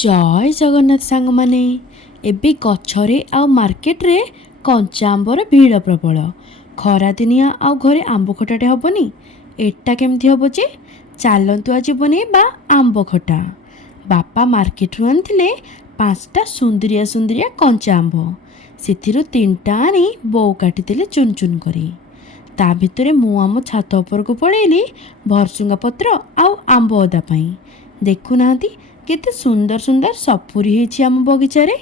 ଜୟ ଜଗନ୍ନାଥ ସାଙ୍ଗମାନେ। ଏବେ ଗଛରେ ଆଉ ମାର୍କେଟରେ କଞ୍ଚା ଆମ୍ବର ଭିଡ଼ ପ୍ରବଳ। ଖରାଦିନିଆ ଆଉ ଘରେ ଆମ୍ବ ଖଟାଟେ ହବନି? ଏଟା କେମିତି ହବ ଯେ? ଚାଲନ୍ତୁ ଆଜି ବନେଇବା ଆମ୍ବ ଖଟା। ବାପା ମାର୍କେଟରୁ ଆଣିଥିଲେ 5ଟା ସୁନ୍ଦରିଆ ସୁନ୍ଦରିଆ କଞ୍ଚା ଆମ୍ବ। ସେଥିରୁ 3ଟା ଆଣି ବୋଉ କାଟିଦେଲେ ଚୁନ ଚୁନ କରି। ତା ଭିତରେ ମୁଁ ଆମ ଛାତ ଉପରକୁ ପଳେଇଲି ଭରସୁଙ୍ଗା ପତ୍ର ଆଉ ଆମ୍ବ ଅଦା ପାଇଁ। ଦେଖୁନାହାନ୍ତି କେତେ ସୁନ୍ଦର ସୁନ୍ଦର ସପୁରି ହେଇଛି ଆମ ବଗିଚାରେ।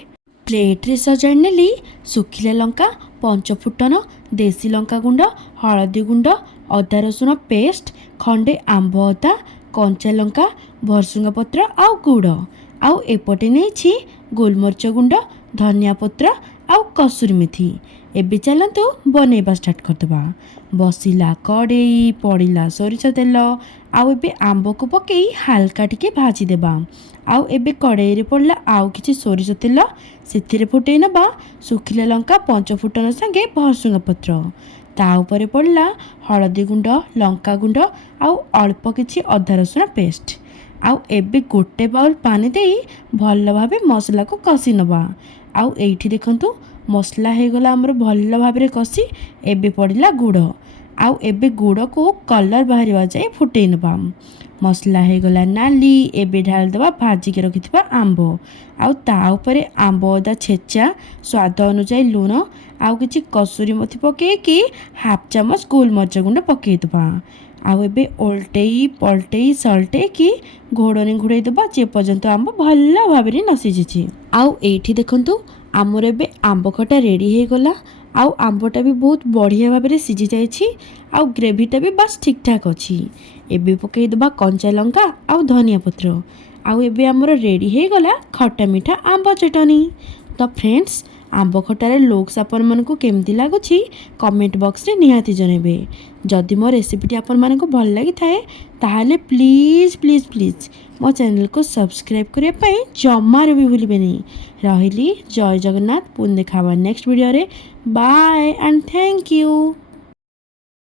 ପ୍ଲେଟ୍ରେ ସଜାଡ଼ି ନେଲି ଶୁଖିଲା ଲଙ୍କା, ପଞ୍ଚଫୁଟନ, ଦେଶୀ ଲଙ୍କା ଗୁଣ୍ଡ, ହଳଦୀ ଗୁଣ୍ଡ, ଅଦା ରସୁଣ ପେଷ୍ଟ, ଖଣ୍ଡେ ଆମ୍ବ ଅଦା, କଞ୍ଚା ଲଙ୍କା, ଭରସୁଙ୍ଗା ପତ୍ର ଆଉ ଗୁଡ଼। ଆଉ ଏପଟେ ନେଇଛି ଗୋଲମରିଚ ଗୁଣ୍ଡ, ଧନିଆ ପତ୍ର ଆଉ କସୁରୀ ମେଥି। ଏବେ ଚାଲନ୍ତୁ ବନେଇବା ଷ୍ଟାର୍ଟ କରିଦେବା। ବସିଲା କଡ଼େଇ, ପଡ଼ିଲା ସୋରିଷ ତେଲ। ଆଉ ଏବେ ଆମ୍ବକୁ ପକେଇ ହାଲକା ଟିକେ ଭାଜିଦେବା। ଆଉ ଏବେ କଡ଼େଇରେ ପଡ଼ିଲା ଆଉ କିଛି ସୋରିଷ ତେଲ। ସେଥିରେ ଫୁଟେଇ ନେବା ଶୁଖିଲା ଲଙ୍କା, ପଞ୍ଚଫୁଟନ ସାଙ୍ଗେ ଭରସୁଙ୍ଗା ପତ୍ର। ତା ଉପରେ ପଡ଼ିଲା ହଳଦୀ ଗୁଣ୍ଡ, ଲଙ୍କା ଗୁଣ୍ଡ ଆଉ ଅଳ୍ପ କିଛି ଅଦା ରସୁଣ ପେଷ୍ଟ। ଆଉ ଏବେ ଗୋଟେ ବାଉଲ୍ ପାଣି ଦେଇ ଭଲ ଭାବେ ମସଲାକୁ କଷି ନେବା। ଆଉ ଏଇଠି ଦେଖନ୍ତୁ ମସଲା ହେଇଗଲା ଆମର ଭଲ ଭାବରେ କଷି। ଏବେ ପଡ଼ିଲା ଗୁଡ଼। ଆଉ ଏବେ ଗୁଡ଼କୁ କଲର୍ ବାହାରିବା ଯାଏ ଫୁଟେଇ ନେବା। ମସଲା ହେଇଗଲା ନାଲି। ଏବେ ଢାଳିଦେବା ଭାଜିକି ରଖିଥିବା ଆମ୍ବ। ଆଉ ତା ଉପରେ ଆମ୍ବ ଅଦା ଛେଚା, ସ୍ୱାଦ ଅନୁଯାୟୀ ଲୁଣ ଆଉ କିଛି କସୁରୀ ମେଥି ପକେଇକି ହାଫ୍ ଚାମଚ ଗୋଲମରିଚ ଗୁଣ୍ଡ ପକେଇଦେବା। ଆଉ ଏବେ ଓଲଟେଇ ପଲଟେଇ ସଲଟେଇକି ଘୋଡ଼ଣି ଘୋଡ଼େଇ ଦେବା ଯେ ପର୍ଯ୍ୟନ୍ତ ଆମ୍ବ ଭଲ ଭାବରେ ନ ସିଝିଛି। ଆଉ ଏଇଠି ଦେଖନ୍ତୁ ଆମର ଏବେ ଆମ୍ବ ଖଟା ରେଡ଼ି ହେଇଗଲା। ଆଉ ଆମ୍ବଟା ବି ବହୁତ ବଢ଼ିଆ ଭାବରେ ସିଝି ଯାଇଛି। ଆଉ ଗ୍ରେଭିଟା ବି ବାସ୍ ଠିକ୍ଠାକ୍ ଅଛି। ଏବେ ପକେଇଦେବା କଞ୍ଚା ଲଙ୍କା ଆଉ ଧନିଆ ପତ୍ର। ଆଉ ଏବେ ଆମର ରେଡ଼ି ହେଇଗଲା ଖଟା ମିଠା ଆମ୍ବ ଚଟଣି। ତ ଫ୍ରେଣ୍ଡସ୍, ଆମ୍ବ ଖଟାର ଲୁକ୍ସ ଆପଣମାନଙ୍କୁ କେମିତି ଲାଗୁଛି କମେଣ୍ଟ ବକ୍ସରେ ନିହାତି ଜଣାଇବେ। ଯଦି ମୋ ରେସିପିଟି ଆପଣମାନଙ୍କୁ ଭଲ ଲାଗିଥାଏ ତାହେଲେ ପ୍ଲିଜ୍ ପ୍ଲିଜ୍ ପ୍ଲିଜ୍ ମୋ ଚ୍ୟାନେଲକୁ ସବସ୍କ୍ରାଇବ୍ କରିବା ପାଇଁ ଜମାରୁ ବି ଭୁଲିବେନି। ରହିଲି, ଜୟ ଜଗନ୍ନାଥ। ପୁଣି ଦେଖା ହେବା ନେକ୍ସଟ ଭିଡ଼ିଓରେ। Bye and thank you.